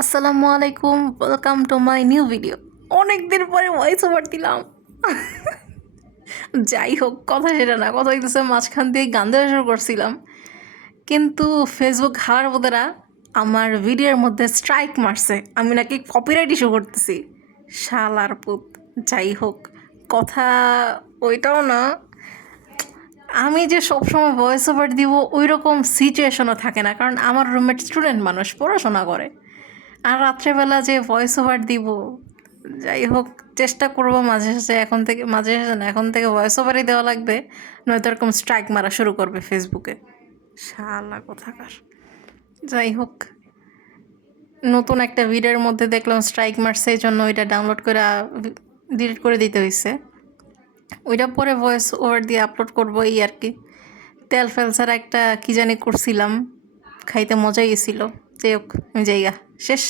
আসসালামু আলাইকুম, welcome to my new video. অনেক দিন পরে ভয়েস ওভার দিলাম। যাই হোক, কথা সেটা না, কথা হইতেছে মাঝখান দিয়ে গান দেওয়া শুরু করছিলাম, কিন্তু ফেসবুক হারার বোধেরা আমার ভিডিওর মধ্যে স্ট্রাইক মারছে, আমি নাকি কপিরাইট ইস্যু করতেছি। শালার পুত। যাই হোক, কথা ওইটাও না, আমি যে সবসময় ভয়েস ওভার দিব ওই রকম সিচুয়েশনও থাকে না, কারণ আমার রুমমেট স্টুডেন্ট মানুষ, পড়াশোনা করে। আর রাত্রেবেলা যে ভয়েস ওভার দিব, যাই হোক, চেষ্টা করব মাঝে সাঝে, এখন থেকে মাঝে সাঝে না, এখন থেকে ভয়েস ওভারই দেওয়া লাগবে, নয়তো এরকম স্ট্রাইক মারা শুরু করবে ফেসবুকে। শালা কোথাকার। যাই হোক, নতুন একটা ভিডিওর মধ্যে দেখলাম স্ট্রাইক মারছে, এই জন্য ওইটা ডাউনলোড করে ডিলিট করে দিতে হয়েছে। ওইটা পরে ভয়েস ওভার দিয়ে আপলোড করবো, এই আর কি। তেল ফেল ছাড়া একটা কী জানি করছিলাম, খাইতে মজাই গেছিলো। যাই হোক, আমি জায়গা শেষ।